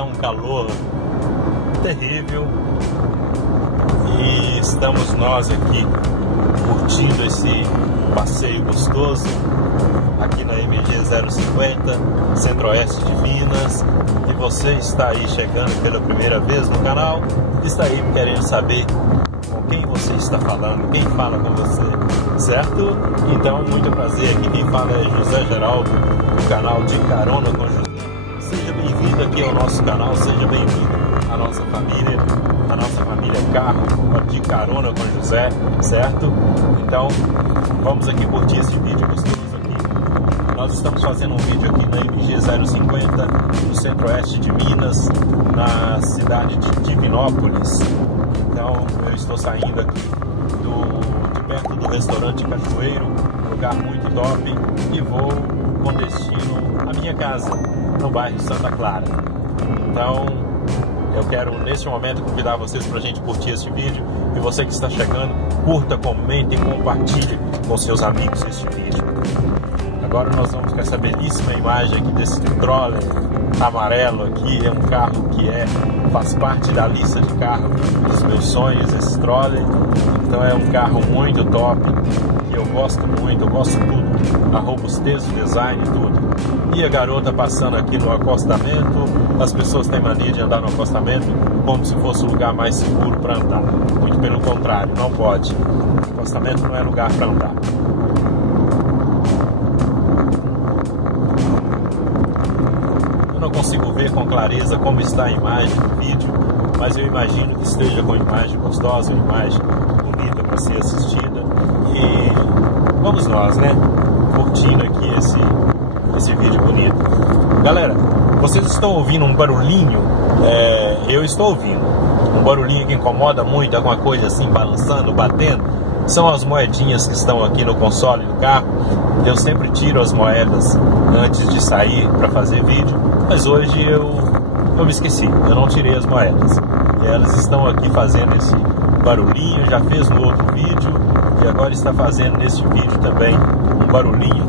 tá um calor terrível e estamos nós aqui curtindo esse passeio gostoso aqui na MG 050, Centro-Oeste de Minas. E você está aí chegando pela primeira vez no canal, está aí querendo saber com quem você está falando, quem fala com você, certo? Então, muito prazer, aqui quem fala é José Geraldo, do canal De Carona com José. Seja bem-vindo aqui ao nosso canal, seja bem-vindo à nossa família Carro De Carona com José, certo? Então, vamos aqui curtir esse vídeo gostoso aqui. Nós estamos fazendo um vídeo aqui na MG 050, no Centro-Oeste de Minas, na cidade de Divinópolis. Então, eu estou saindo aqui de perto do restaurante Cachoeiro, lugar muito top, e vou com destino à minha casa, no bairro Santa Clara. Então, eu quero neste momento convidar vocês para a gente curtir este vídeo. E você que está chegando, curta, comente e compartilhe com seus amigos este vídeo. Agora nós vamos com essa belíssima imagem aqui desse Troller amarelo aqui. É um carro que faz parte da lista de carro dos meus sonhos, esse Troller. Então é um carro muito top, que eu gosto muito, eu gosto tudo. A robustez, o design, tudo. E a garota passando aqui no acostamento. As pessoas têm mania de andar no acostamento como se fosse o lugar mais seguro para andar. Muito pelo contrário, não pode. Acostamento não é lugar para andar. Eu não consigo ver com clareza como está a imagem do vídeo, mas eu imagino que esteja com imagem gostosa, uma imagem bonita para ser assistida. E vamos nós, né? Curtindo aqui esse vídeo bonito. Galera, vocês estão ouvindo um barulhinho? Eu estou ouvindo um barulhinho que incomoda muito, alguma coisa assim balançando, batendo. São as moedinhas que estão aqui no console do carro. Eu sempre tiro as moedas antes de sair para fazer vídeo, mas hoje eu me esqueci, eu não tirei as moedas. E elas estão aqui fazendo esse barulhinho, já fez no outro vídeo e agora está fazendo nesse vídeo também um barulhinho.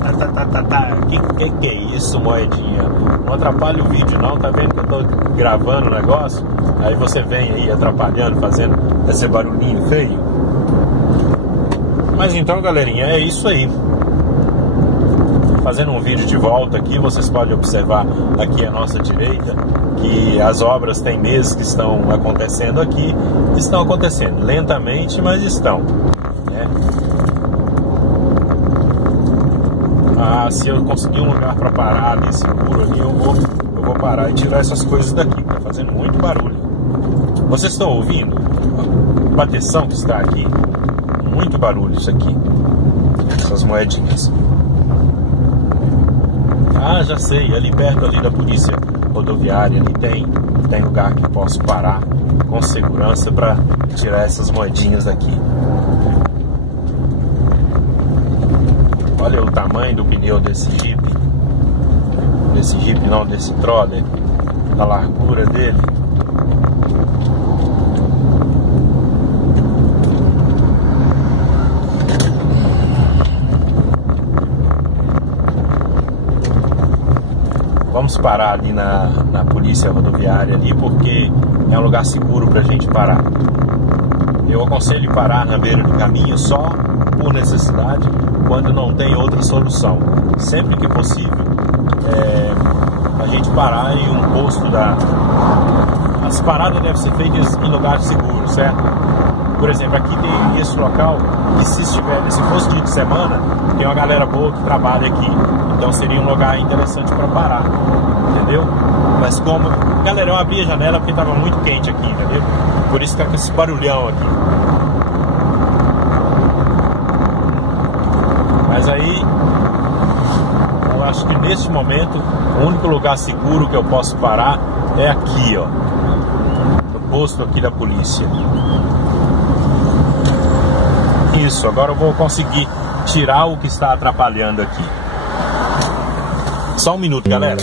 Que é isso, moedinha? Não atrapalha o vídeo não, tá vendo que eu tô gravando o negócio? Aí você vem aí atrapalhando, fazendo esse barulhinho feio. Mas então, galerinha, é isso aí. Fazendo um vídeo de volta aqui, vocês podem observar aqui à nossa direita que as obras tem meses que estão acontecendo aqui. Estão acontecendo lentamente, mas estão, né? Se eu conseguir um lugar para parar ali seguro ali, eu vou parar e tirar essas coisas daqui, tá fazendo muito barulho. Vocês estão ouvindo a bateção que está aqui? Muito barulho isso aqui, essas moedinhas. Já sei, ali perto ali da polícia rodoviária ali tem lugar que posso parar com segurança para tirar essas moedinhas daqui. Olha o tamanho do pneu desse Jeep não, desse Troller, a largura dele. Vamos parar ali na polícia rodoviária ali, porque é um lugar seguro pra gente parar. Eu aconselho parar na beira do caminho só por necessidade, quando não tem outra solução. Sempre que possível, a gente parar em um posto As paradas devem ser feitas em lugares seguros, certo? Por exemplo, aqui tem esse local que se fosse dia de semana, tem uma galera boa que trabalha aqui. Então seria um lugar interessante para parar, entendeu? Mas como... Galera, eu abri a janela porque estava muito quente aqui, entendeu? Por isso tá com esse barulhão aqui. Mas aí, eu acho que neste momento, o único lugar seguro que eu posso parar é aqui, ó. No posto aqui da polícia. Isso, agora eu vou conseguir tirar o que está atrapalhando aqui. Só um minuto, galera.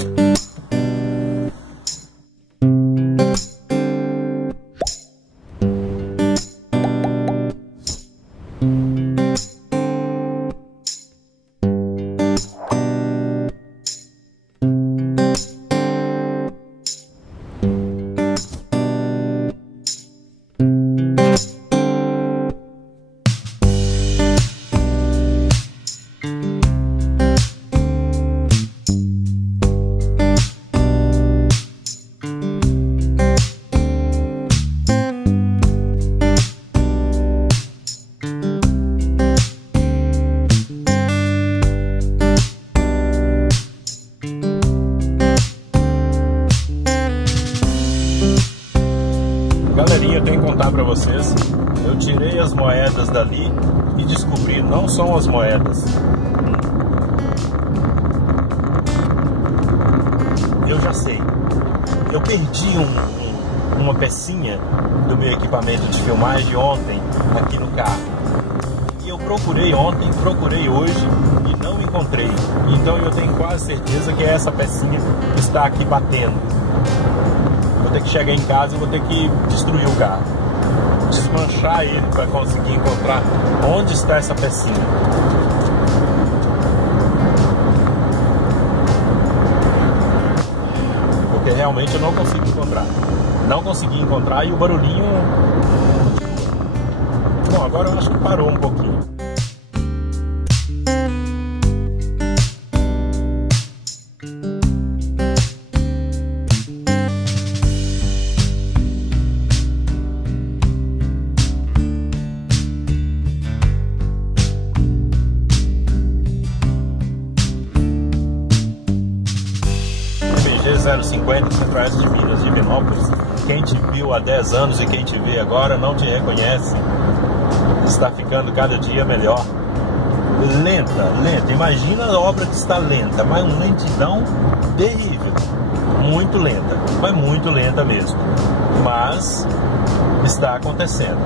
contar para vocês. Eu tirei as moedas dali e descobri, não são as moedas. Eu já sei. Eu perdi uma pecinha do meu equipamento de filmagem ontem aqui no carro. E eu procurei ontem, procurei hoje e não encontrei. Então eu tenho quase certeza que é essa pecinha que está aqui batendo. Vou ter que chegar em casa e vou ter que destruir o carro, desmanchar ele para conseguir encontrar onde está essa pecinha. Porque realmente eu não consigo encontrar. Não consegui encontrar e o barulhinho... Bom, agora eu acho que parou um pouquinho. MG 050 Centro-Oeste de Minas, de Divinópolis. Quem te viu há 10 anos e quem te vê agora não te reconhece. Está ficando cada dia melhor. Lenta. Imagina a obra que está lenta, mas uma lentidão terrível. Muito lenta, mas muito lenta mesmo. Mas está acontecendo.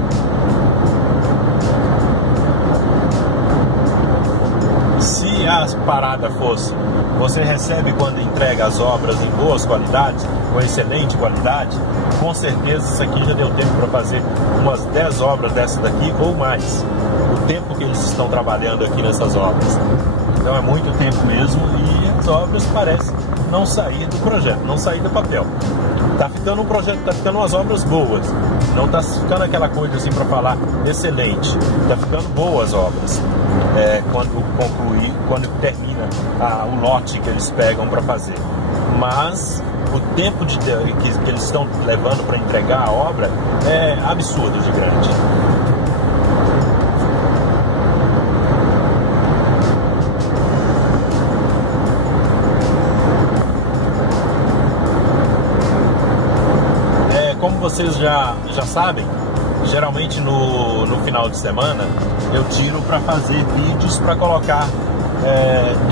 Se a parada fosse, você recebe quando entrega as obras em boas qualidades, com excelente qualidade, com certeza isso aqui já deu tempo para fazer umas 10 obras dessa daqui ou mais. O tempo que eles estão trabalhando aqui nessas obras. Então é muito tempo mesmo e as obras parecem não sair do projeto, não sair do papel. Tá ficando um projeto, tá ficando umas obras boas. Não tá ficando aquela coisa assim para falar excelente. Tá ficando boas obras. Quando concluir, quando termina o lote que eles pegam para fazer. Mas o tempo que eles estão levando para entregar a obra é absurdo de grande. Como vocês já sabem, geralmente no final de semana eu tiro para fazer vídeos para colocar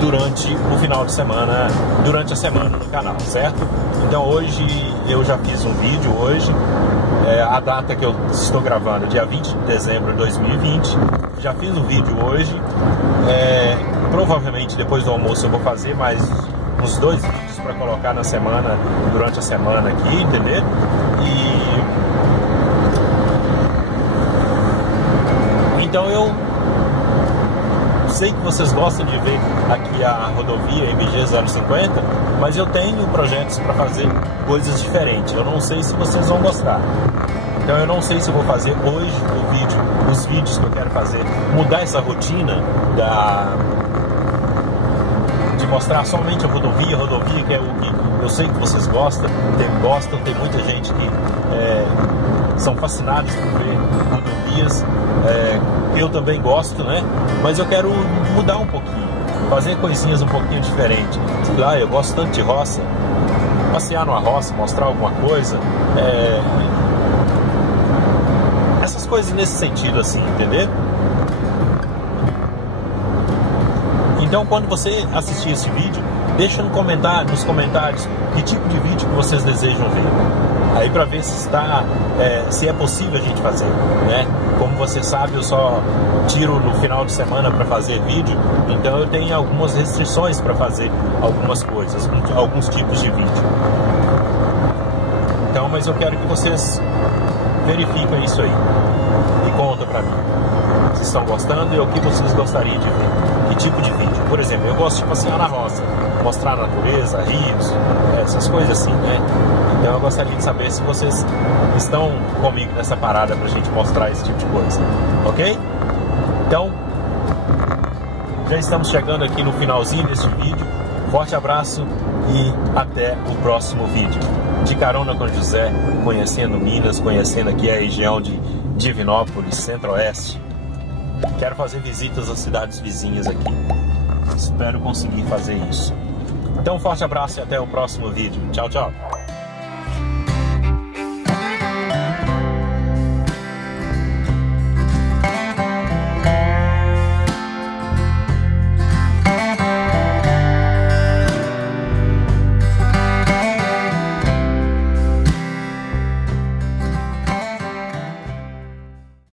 durante o final de semana, durante a semana no canal, certo? Então hoje eu já fiz um vídeo, a data que eu estou gravando, dia 20 de dezembro de 2020, já fiz um vídeo hoje, provavelmente depois do almoço eu vou fazer mais uns 2 vídeos para colocar na semana, durante a semana aqui, entendeu? Então eu sei que vocês gostam de ver aqui a rodovia MG 050, mas eu tenho projetos para fazer coisas diferentes. Eu não sei se vocês vão gostar. Então eu não sei se eu vou fazer hoje os vídeos que eu quero fazer, mudar essa rotina de mostrar somente a rodovia que é o que eu sei que vocês gostam, tem muita gente que são fascinados por ver rodovias, eu também gosto, né? Mas eu quero mudar um pouquinho, fazer coisinhas um pouquinho diferentes. Sei lá, eu gosto tanto de roça, passear numa roça, mostrar alguma coisa, essas coisas nesse sentido assim, entendeu? Então quando você assistir esse vídeo, deixa nos comentários que tipo de vídeo que vocês desejam ver. Aí para ver se é possível a gente fazer, né? Como você sabe, eu só tiro no final de semana para fazer vídeo, então eu tenho algumas restrições para fazer algumas coisas, alguns tipos de vídeo. Então, mas eu quero que vocês verifiquem isso aí e conta para mim se estão gostando e o que vocês gostariam de ver, que tipo de vídeo. Por exemplo, eu gosto de passear na roça, mostrar a natureza, rios, essas coisas assim, né? Então eu gostaria de saber se vocês estão comigo nessa parada pra gente mostrar esse tipo de coisa, ok? Então, já estamos chegando aqui no finalzinho desse vídeo. Forte abraço e até o próximo vídeo. De carona com José, conhecendo Minas, conhecendo aqui a região de Divinópolis, Centro-Oeste. Quero fazer visitas às cidades vizinhas aqui. Espero conseguir fazer isso. Então, um forte abraço e até o próximo vídeo. Tchau, tchau.